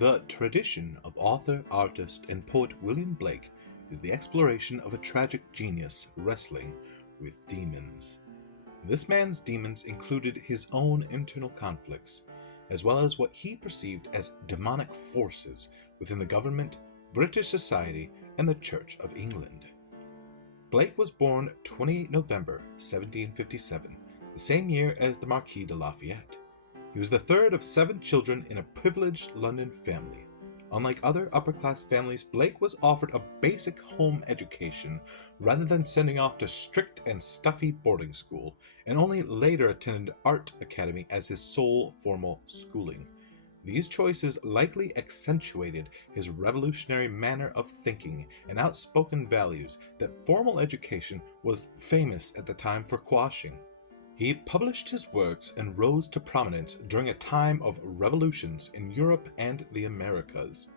The tradition of author, artist, and poet William Blake is the exploration of a tragic genius wrestling with demons. This man's demons included his own internal conflicts, as well as what he perceived as demonic forces within the government, British society, and the Church of England. Blake was born 28 November 1757, the same year as the Marquis de Lafayette. He was the third of 7 children in a privileged London family. Unlike other upper-class families, Blake was offered a basic home education rather than sending off to strict and stuffy boarding school, and only later attended art academy as his sole formal schooling. These choices likely accentuated his revolutionary manner of thinking and outspoken values that formal education was famous at the time for quashing. He published his works and rose to prominence during a time of revolutions in Europe and the Americas.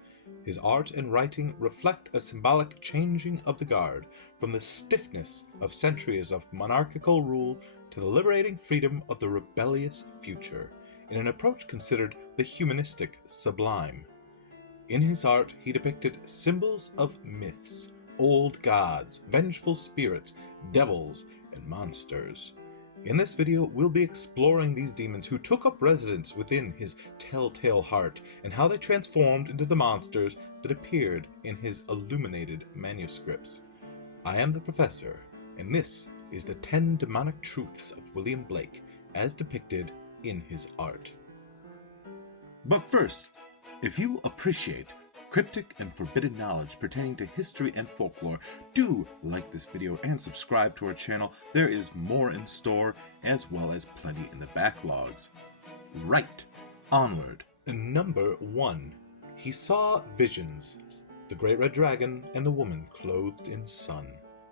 His art and writing reflect a symbolic changing of the guard from the stiffness of centuries of monarchical rule to the liberating freedom of the rebellious future, in an approach considered the humanistic sublime. In his art, he depicted symbols of myths, old gods, vengeful spirits, devils, and monsters. In this video, we'll be exploring these demons who took up residence within his telltale heart and how they transformed into the monsters that appeared in his illuminated manuscripts. I am the Professor, and this is the 10 demonic truths of William Blake as depicted in his art. But first, if you appreciate cryptic and forbidden knowledge pertaining to history and folklore, do like this video and subscribe to our channel. There is more in store, as well as plenty in the backlogs. Right, onward. Number 1. He saw visions. The Great Red Dragon and the Woman Clothed in Sun.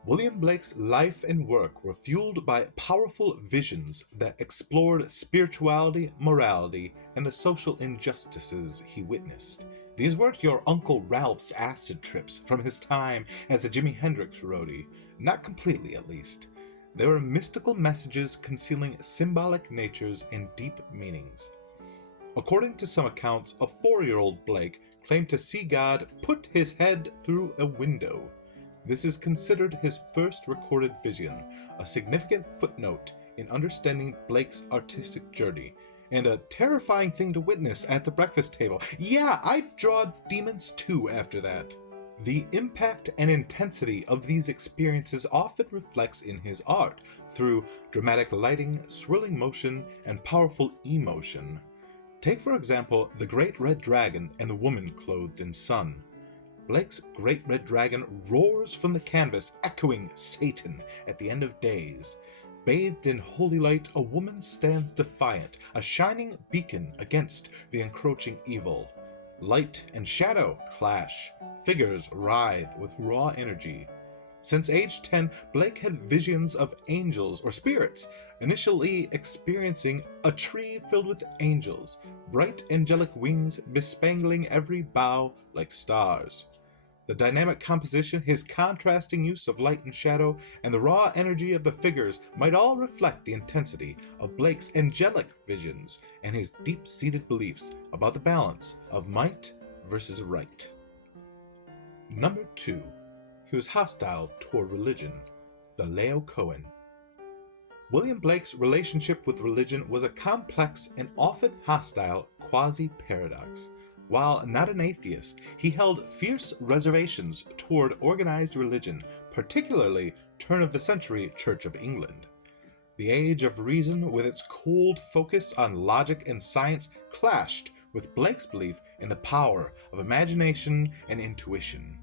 William Blake's life and work were fueled by powerful visions that explored spirituality, morality, and the social injustices he witnessed. These weren't your Uncle Ralph's acid trips from his time as a Jimi Hendrix roadie, not completely at least. They were mystical messages concealing symbolic natures and deep meanings. According to some accounts, a 4-year-old Blake claimed to see God put his head through a window. This is considered his first recorded vision, a significant footnote in understanding Blake's artistic journey, and a terrifying thing to witness at the breakfast table. Yeah, I'd draw demons too after that. The impact and intensity of these experiences often reflects in his art, through dramatic lighting, swirling motion, and powerful emotion. Take for example, The Great Red Dragon and the Woman Clothed in Sun. Blake's Great Red Dragon roars from the canvas, echoing Satan at the end of days. Bathed in holy light, a woman stands defiant, a shining beacon against the encroaching evil. Light and shadow clash, figures writhe with raw energy. Since age 10, Blake had visions of angels or spirits, initially experiencing a tree filled with angels, bright angelic wings bespangling every bough like stars. The dynamic composition, his contrasting use of light and shadow, and the raw energy of the figures might all reflect the intensity of Blake's angelic visions and his deep-seated beliefs about the balance of might versus right. Number 2. He was hostile toward religion. The Laocoon. William Blake's relationship with religion was a complex and often hostile quasi-paradox. While not an atheist, he held fierce reservations toward organized religion, particularly turn-of-the-century Church of England. The Age of Reason, with its cold focus on logic and science, clashed with Blake's belief in the power of imagination and intuition.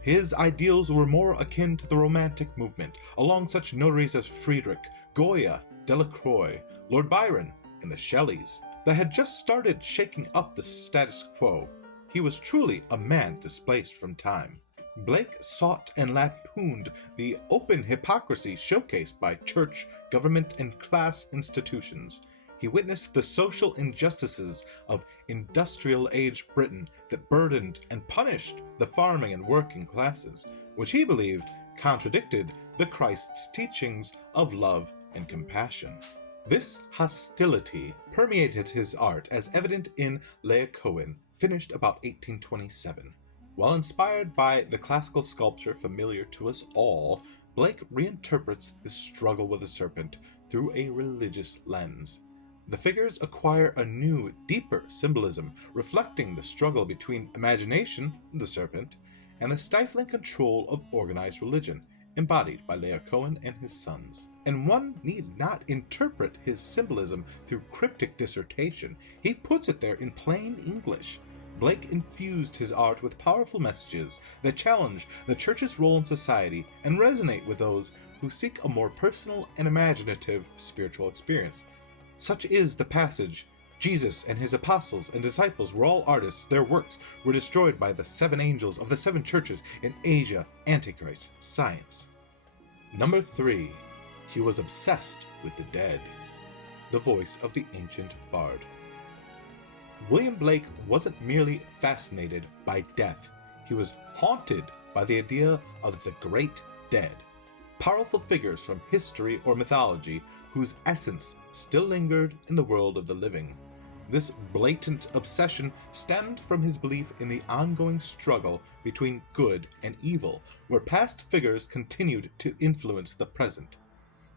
His ideals were more akin to the Romantic movement, along such notaries as Friedrich, Goya, Delacroix, Lord Byron, and the Shelleys, that had just started shaking up the status quo. He was truly a man displaced from time. Blake sought and lampooned the open hypocrisy showcased by church, government, and class institutions. He witnessed the social injustices of industrial-age Britain that burdened and punished the farming and working classes, which he believed contradicted the Christ's teachings of love and compassion. This hostility permeated his art as evident in Laocoön, finished about 1827. While inspired by the classical sculpture familiar to us all, Blake reinterprets the struggle with the serpent through a religious lens. The figures acquire a new, deeper symbolism, reflecting the struggle between imagination, the serpent, and the stifling control of organized religion, embodied by Laocoön and his sons. And one need not interpret his symbolism through cryptic dissertation. He puts it there in plain English. Blake infused his art with powerful messages that challenge the church's role in society and resonate with those who seek a more personal and imaginative spiritual experience. Such is the passage, Jesus and his apostles and disciples were all artists. Their works were destroyed by the 7 angels of the 7 churches in Asia, Antichrist, science. Number 3. He was obsessed with the dead. The voice of the ancient bard. William Blake wasn't merely fascinated by death. He was haunted by the idea of the great dead. Powerful figures from history or mythology whose essence still lingered in the world of the living. This blatant obsession stemmed from his belief in the ongoing struggle between good and evil, where past figures continued to influence the present.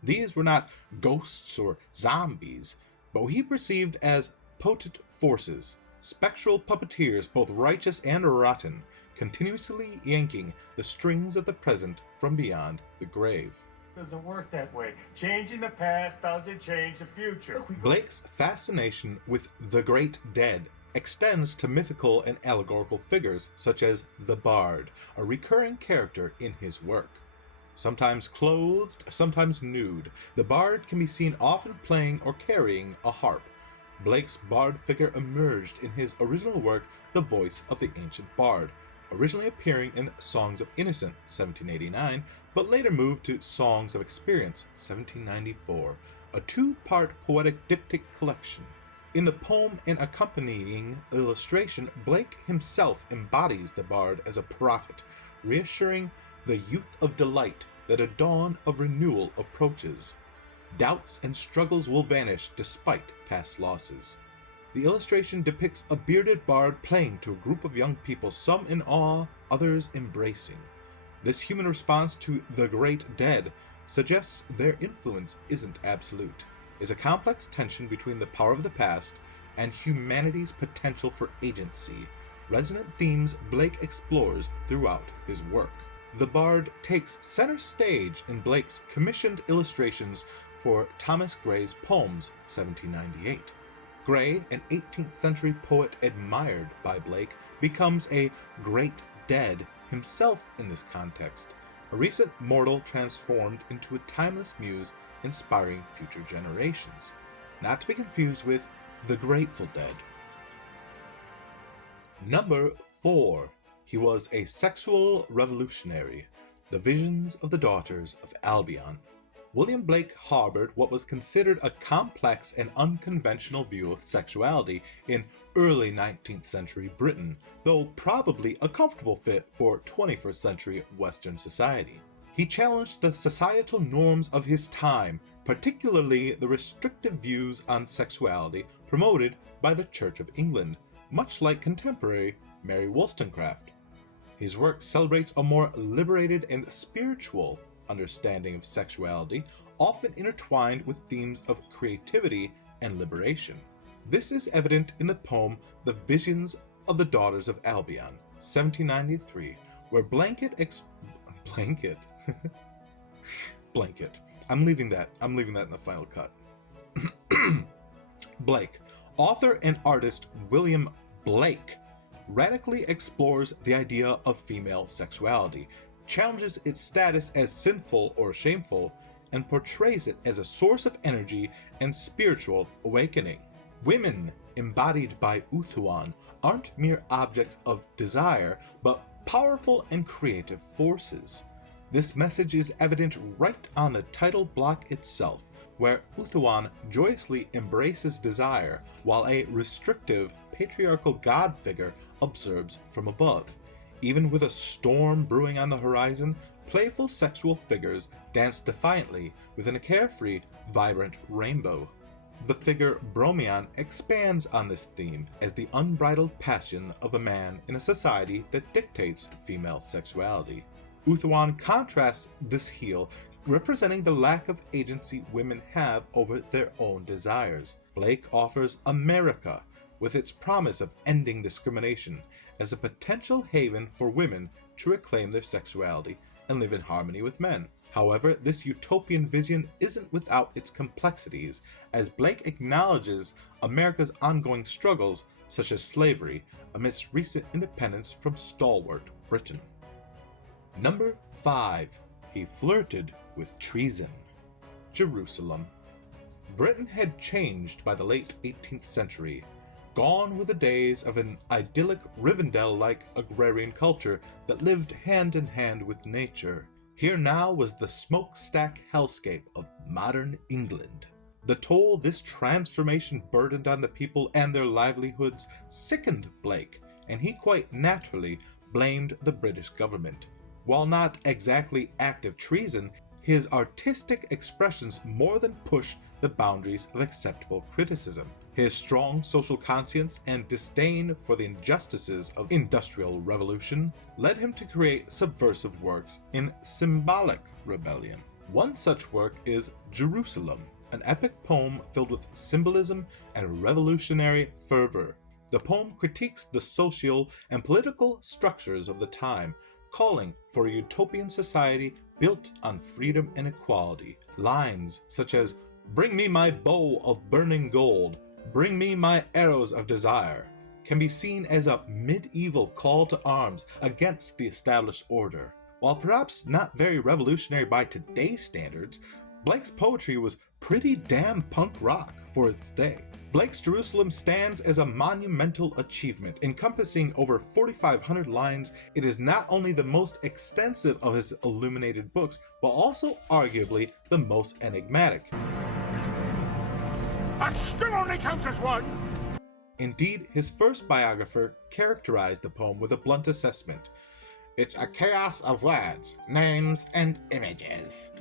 These were not ghosts or zombies, but what he perceived as potent forces, spectral puppeteers both righteous and rotten, continuously yanking the strings of the present from beyond the grave. Doesn't work that way. Changing the past doesn't change the future. Blake's fascination with the great dead extends to mythical and allegorical figures such as the Bard, a recurring character in his work. Sometimes clothed, sometimes nude, the Bard can be seen often playing or carrying a harp. Blake's Bard figure emerged in his original work, The Voice of the Ancient Bard, originally appearing in Songs of Innocence, 1789, but later moved to Songs of Experience, 1794, a 2-part poetic diptych collection. In the poem and accompanying illustration, Blake himself embodies the bard as a prophet, reassuring the youth of delight that a dawn of renewal approaches. Doubts and struggles will vanish despite past losses. The illustration depicts a bearded bard playing to a group of young people, some in awe, others embracing. This human response to the great dead suggests their influence isn't absolute, is a complex tension between the power of the past and humanity's potential for agency, resonant themes Blake explores throughout his work. The bard takes center stage in Blake's commissioned illustrations for Thomas Gray's Poems, 1798. Gray, an 18th century poet admired by Blake, becomes a great dead himself in this context, a recent mortal transformed into a timeless muse inspiring future generations, not to be confused with the Grateful Dead. Number 4. He was a sexual revolutionary. The Visions of the Daughters of Albion. William Blake harbored what was considered a complex and unconventional view of sexuality in early 19th century Britain, though probably a comfortable fit for 21st century Western society. He challenged the societal norms of his time, particularly the restrictive views on sexuality promoted by the Church of England, much like contemporary Mary Wollstonecraft. His work celebrates a more liberated and spiritual understanding of sexuality, often intertwined with themes of creativity and liberation. This is evident in the poem The Visions of the Daughters of Albion, 1793, where Blanket. I'm leaving that in the final cut. Blake, author and artist William Blake, radically explores the idea of female sexuality, challenges its status as sinful or shameful, and portrays it as a source of energy and spiritual awakening. Women, embodied by Uthuan, aren't mere objects of desire, but powerful and creative forces. This message is evident right on the title block itself, where Uthuan joyously embraces desire, while a restrictive, patriarchal god figure observes from above. Even with a storm brewing on the horizon, playful sexual figures dance defiantly within a carefree, vibrant rainbow. The figure Bromion expands on this theme as the unbridled passion of a man in a society that dictates female sexuality. Uthuan contrasts this heel, representing the lack of agency women have over their own desires. Blake offers America, with its promise of ending discrimination, as a potential haven for women to reclaim their sexuality and live in harmony with men. However, this utopian vision isn't without its complexities, as Blake acknowledges America's ongoing struggles, such as slavery, amidst recent independence from stalwart Britain. Number 5. He flirted with treason. Jerusalem. Britain had changed by the late 18th century. Gone were the days of an idyllic Rivendell-like agrarian culture that lived hand in hand with nature. Here now was the smokestack hellscape of modern England. The toll this transformation burdened on the people and their livelihoods sickened Blake, and he quite naturally blamed the British government. While not exactly active treason, his artistic expressions more than push the boundaries of acceptable criticism. His strong social conscience and disdain for the injustices of industrial revolution led him to create subversive works in symbolic rebellion. One such work is Jerusalem, an epic poem filled with symbolism and revolutionary fervor. The poem critiques the social and political structures of the time, calling for a utopian society built on freedom and equality. Lines such as, "Bring me my bow of burning gold, bring me my arrows of desire," can be seen as a medieval call to arms against the established order. While perhaps not very revolutionary by today's standards, Blake's poetry was pretty damn punk rock for its day. Blake's Jerusalem stands as a monumental achievement. Encompassing over 4,500 lines, it is not only the most extensive of his illuminated books, but also arguably the most enigmatic. That still only counts as one! Indeed, his first biographer characterized the poem with a blunt assessment. "It's a chaos of words, names, and images."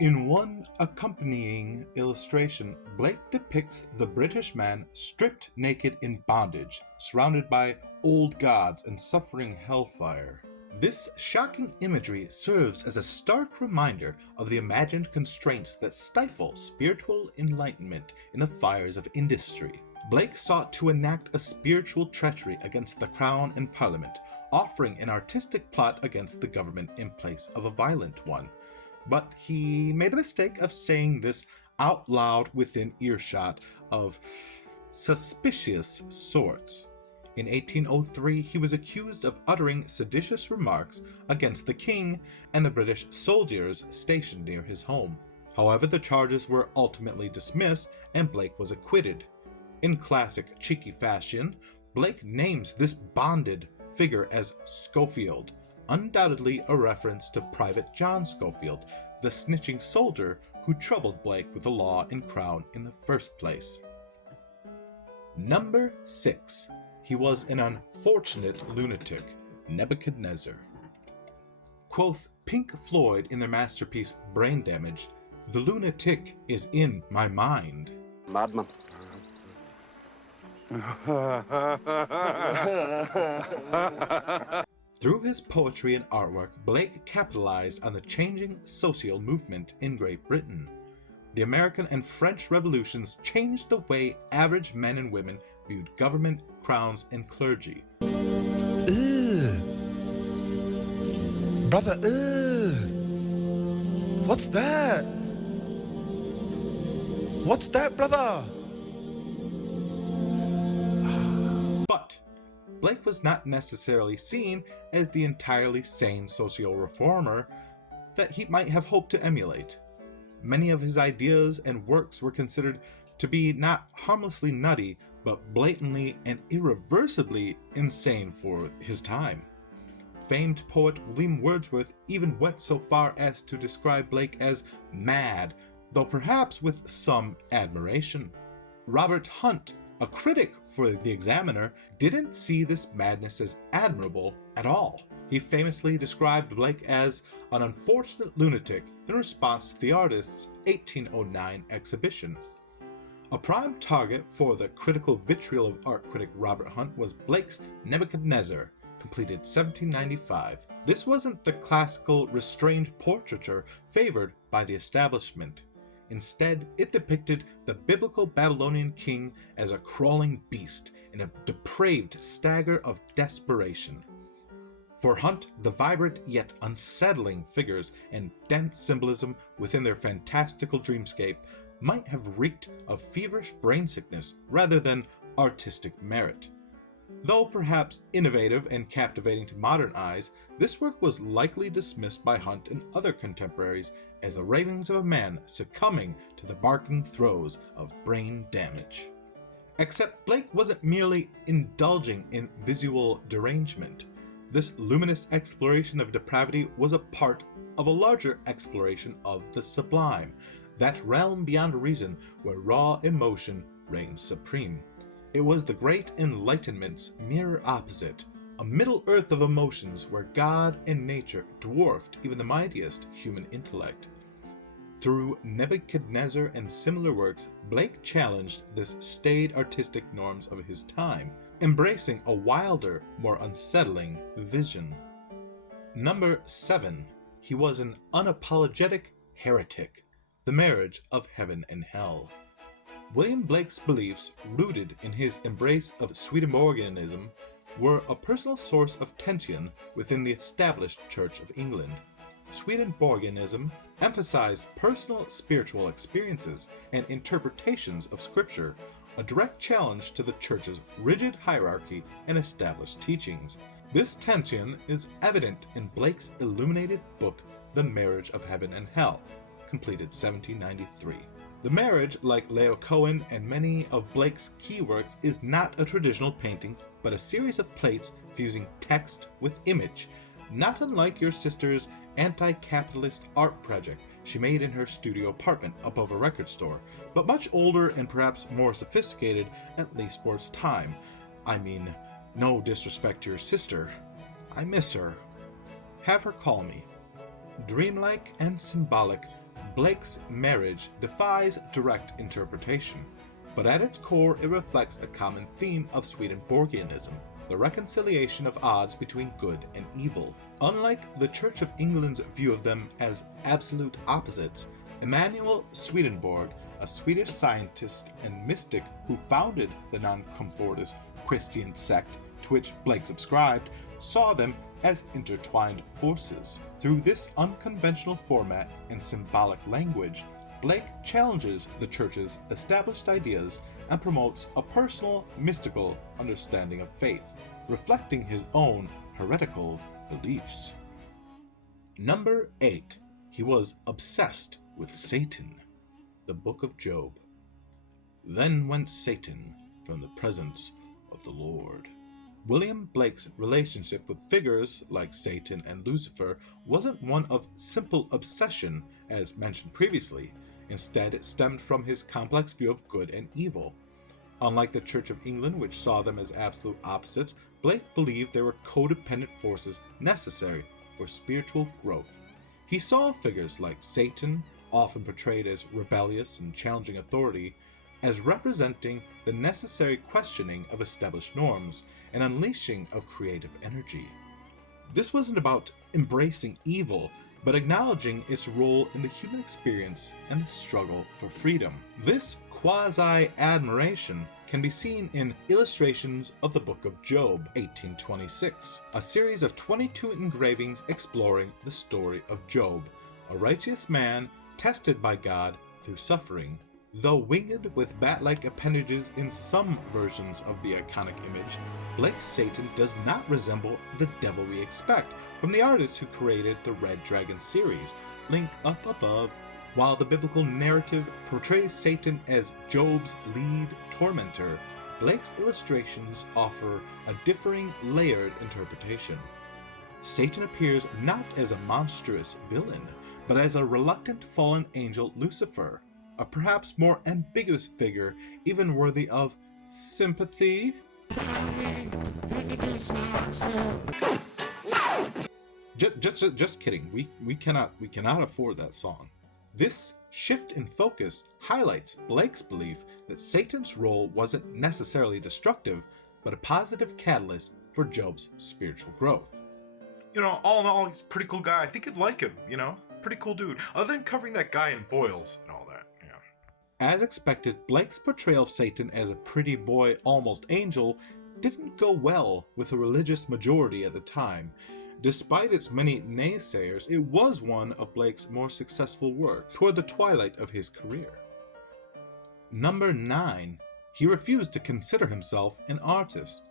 In one accompanying illustration, Blake depicts the British man stripped naked in bondage, surrounded by old gods and suffering hellfire. This shocking imagery serves as a stark reminder of the imagined constraints that stifle spiritual enlightenment in the fires of industry. Blake sought to enact a spiritual treachery against the crown and parliament, offering an artistic plot against the government in place of a violent one. But he made the mistake of saying this out loud within earshot of suspicious sorts. In 1803, he was accused of uttering seditious remarks against the king and the British soldiers stationed near his home. However, the charges were ultimately dismissed and Blake was acquitted. In classic cheeky fashion, Blake names this bonded figure as Schofield, undoubtedly a reference to Private John Schofield, the snitching soldier who troubled Blake with the law and crown in the first place. Number 6. He was an unfortunate lunatic, Nebuchadnezzar. Quoth Pink Floyd in their masterpiece Brain Damage, "The lunatic is in my mind." Madman. Through his poetry and artwork, Blake capitalized on the changing social movement in Great Britain. The American and French revolutions changed the way average men and women viewed government, crowns, and clergy. Brother, what's that? What's that, brother? But Blake was not necessarily seen as the entirely sane social reformer that he might have hoped to emulate. Many of his ideas and works were considered to be not harmlessly nutty, but blatantly and irreversibly insane for his time. Famed poet William Wordsworth even went so far as to describe Blake as mad, though perhaps with some admiration. Robert Hunt A critic for the Examiner didn't see this madness as admirable at all. He famously described Blake as an unfortunate lunatic in response to the artist's 1809 exhibition. A prime target for the critical vitriol of art critic Robert Hunt was Blake's Nebuchadnezzar, completed 1795. This wasn't the classical, restrained portraiture favored by the establishment. Instead, it depicted the biblical Babylonian king as a crawling beast in a depraved stagger of desperation. For Hunt, the vibrant yet unsettling figures and dense symbolism within their fantastical dreamscape might have reeked of feverish brain sickness rather than artistic merit. Though perhaps innovative and captivating to modern eyes, this work was likely dismissed by Hunt and other contemporaries as the ravings of a man succumbing to the barking throes of brain damage. Except Blake wasn't merely indulging in visual derangement. This luminous exploration of depravity was a part of a larger exploration of the sublime, that realm beyond reason where raw emotion reigns supreme. It was the great Enlightenment's mirror opposite, a middle earth of emotions where God and nature dwarfed even the mightiest human intellect. Through Nebuchadnezzar and similar works, Blake challenged this staid artistic norms of his time, embracing a wilder, more unsettling vision. Number 7. He was an unapologetic heretic. The marriage of heaven and hell. William Blake's beliefs, rooted in his embrace of Swedenborgianism, were a personal source of tension within the established Church of England. Swedenborgianism emphasized personal spiritual experiences and interpretations of Scripture, a direct challenge to the Church's rigid hierarchy and established teachings. This tension is evident in Blake's illuminated book, The Marriage of Heaven and Hell, completed 1793. The marriage, like Leo Cohen and many of Blake's key works, is not a traditional painting, but a series of plates fusing text with image, not unlike your sister's anti-capitalist art project she made in her studio apartment above a record store, but much older and perhaps more sophisticated, at least for its time. I mean, no disrespect to your sister. I miss her. Have her call me. Dreamlike and symbolic, Blake's marriage defies direct interpretation, but at its core it reflects a common theme of Swedenborgianism, the reconciliation of odds between good and evil. Unlike the Church of England's view of them as absolute opposites, Emanuel Swedenborg, a Swedish scientist and mystic who founded the nonconformist Christian sect to which Blake subscribed, saw them as intertwined forces. Through this unconventional format and symbolic language, Blake challenges the Church's established ideas and promotes a personal, mystical understanding of faith, reflecting his own heretical beliefs. Number 8. He was obsessed with Satan. The Book of Job. Then went Satan from the presence of the Lord. William Blake's relationship with figures like Satan and Lucifer wasn't one of simple obsession, as mentioned previously. Instead, it stemmed from his complex view of good and evil. Unlike the Church of England, which saw them as absolute opposites, Blake believed they were codependent forces necessary for spiritual growth. He saw figures like Satan, often portrayed as rebellious and challenging authority, as representing the necessary questioning of established norms and unleashing of creative energy. This wasn't about embracing evil, but acknowledging its role in the human experience and the struggle for freedom. This quasi-admiration can be seen in Illustrations of the Book of Job, 1826, a series of 22 engravings exploring the story of Job, a righteous man tested by God through suffering. Though winged with bat-like appendages in some versions of the iconic image, Blake's Satan does not resemble the devil we expect from the artist who created the Red Dragon series, link up above. While the biblical narrative portrays Satan as Job's lead tormentor, Blake's illustrations offer a differing, layered interpretation. Satan appears not as a monstrous villain, but as a reluctant fallen angel Lucifer, a perhaps more ambiguous figure even worthy of Sympathy. Just kidding. We cannot afford that song. This shift in focus highlights Blake's belief that Satan's role wasn't necessarily destructive, but a positive catalyst for Job's spiritual growth. All in all, he's a pretty cool guy. I think you'd like him, Pretty cool dude. Other than covering that guy in boils and all that, yeah. As expected, Blake's portrayal of Satan as a pretty boy, almost angel, didn't go well with the religious majority at the time. Despite its many naysayers, it was one of Blake's more successful works toward the twilight of his career. Number 9. He refused to consider himself an artist.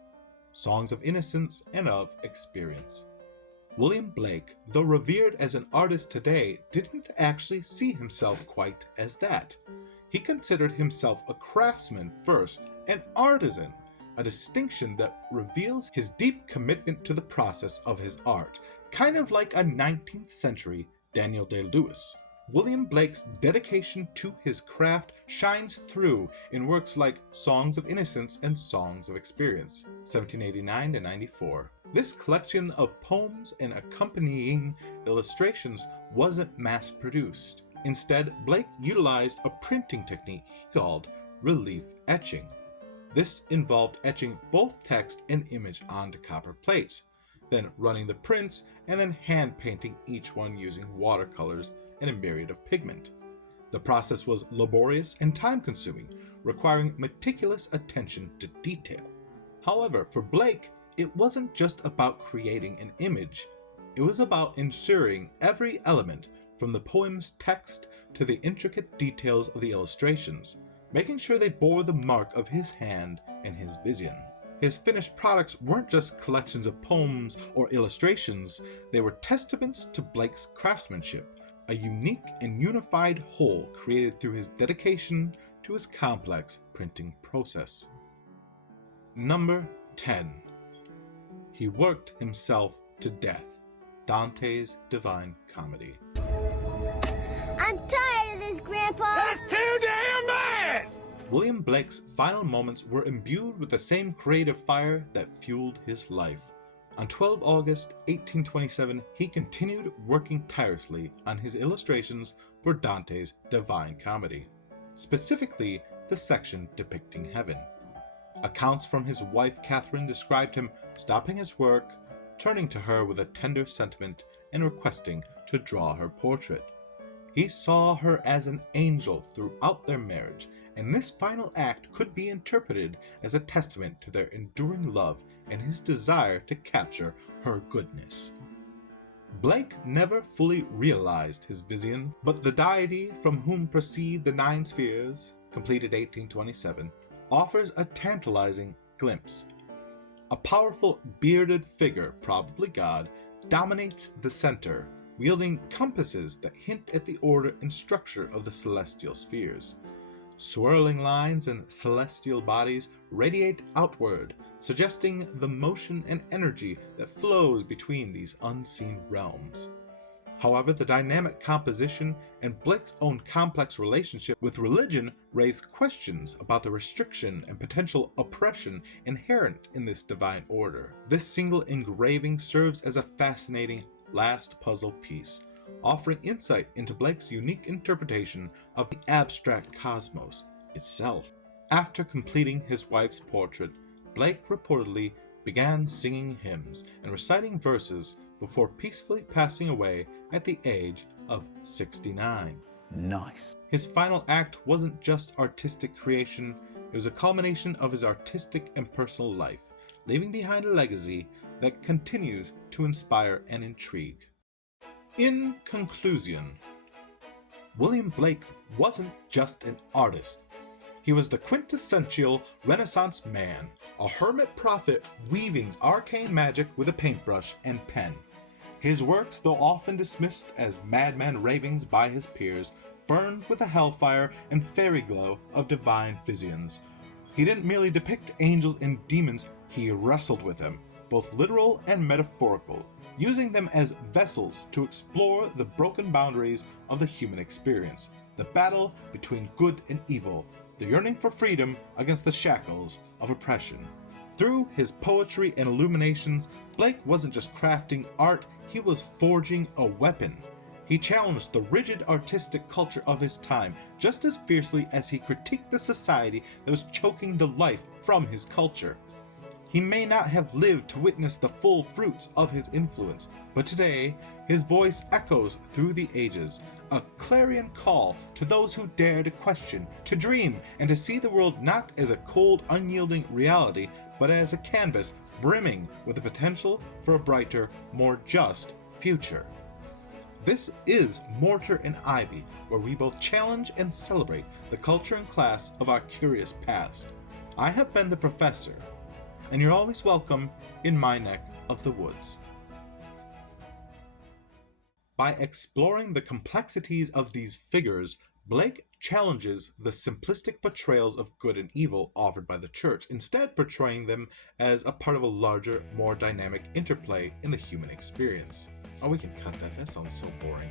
Songs of Innocence and of Experience. William Blake, though revered as an artist today, didn't actually see himself quite as that. He considered himself a craftsman first, an artisan, a distinction that reveals his deep commitment to the process of his art, kind of like a 19th century Daniel Day-Lewis. William Blake's dedication to his craft shines through in works like Songs of Innocence and Songs of Experience, 1789-94. This collection of poems and accompanying illustrations wasn't mass-produced. Instead, Blake utilized a printing technique he called relief etching. This involved etching both text and image onto copper plates, then running the prints and then hand painting each one using watercolors and a myriad of pigment. The process was laborious and time-consuming, requiring meticulous attention to detail. However, for Blake, it wasn't just about creating an image. It was about ensuring every element, from the poem's text to the intricate details of the illustrations, making sure they bore the mark of his hand and his vision. His finished products weren't just collections of poems or illustrations, they were testaments to Blake's craftsmanship, a unique and unified whole created through his dedication to his complex printing process. Number 10. He worked himself to death. Dante's Divine Comedy. I'm tired of this, Grandpa! That's too damn bad! William Blake's final moments were imbued with the same creative fire that fueled his life. On 12 August 1827, he continued working tirelessly on his illustrations for Dante's Divine Comedy, specifically the section depicting heaven. Accounts from his wife Catherine described him stopping his work, turning to her with a tender sentiment, and requesting to draw her portrait. He saw her as an angel throughout their marriage, and this final act could be interpreted as a testament to their enduring love and his desire to capture her goodness. Blake never fully realized his vision, but the deity from whom proceed the 9 spheres, completed 1827, offers a tantalizing glimpse. A powerful bearded figure, probably God, dominates the center, wielding compasses that hint at the order and structure of the celestial spheres. Swirling lines and celestial bodies radiate outward, suggesting the motion and energy that flows between these unseen realms. However, the dynamic composition and Blake's own complex relationship with religion raise questions about the restriction and potential oppression inherent in this divine order. This single engraving serves as a fascinating last puzzle piece, offering insight into Blake's unique interpretation of the abstract cosmos itself. After completing his wife's portrait, Blake reportedly began singing hymns and reciting verses before peacefully passing away at the age of 69. Nice. His final act wasn't just artistic creation, it was a culmination of his artistic and personal life, leaving behind a legacy that continues to inspire and intrigue. In conclusion, William Blake wasn't just an artist. He was the quintessential Renaissance man, a hermit prophet weaving arcane magic with a paintbrush and pen. His works, though often dismissed as madman ravings by his peers, burned with the hellfire and fairy glow of divine visions. He didn't merely depict angels and demons, he wrestled with them, both literal and metaphorical, using them as vessels to explore the broken boundaries of the human experience, the battle between good and evil, the yearning for freedom against the shackles of oppression. Through his poetry and illuminations, Blake wasn't just crafting art, he was forging a weapon. He challenged the rigid artistic culture of his time just as fiercely as he critiqued the society that was choking the life from his culture. He may not have lived to witness the full fruits of his influence, but today his voice echoes through the ages, a clarion call to those who dare to question, to dream, and to see the world not as a cold, unyielding reality, but as a canvas brimming with the potential for a brighter, more just future. This is Mortar and Ivy, where we both challenge and celebrate the culture and class of our curious past. I have been the professor, and you're always welcome in my neck of the woods. By exploring the complexities of these figures, Blake challenges the simplistic portrayals of good and evil offered by the church, instead portraying them as a part of a larger, more dynamic interplay in the human experience. Oh, we can cut that. That sounds so boring.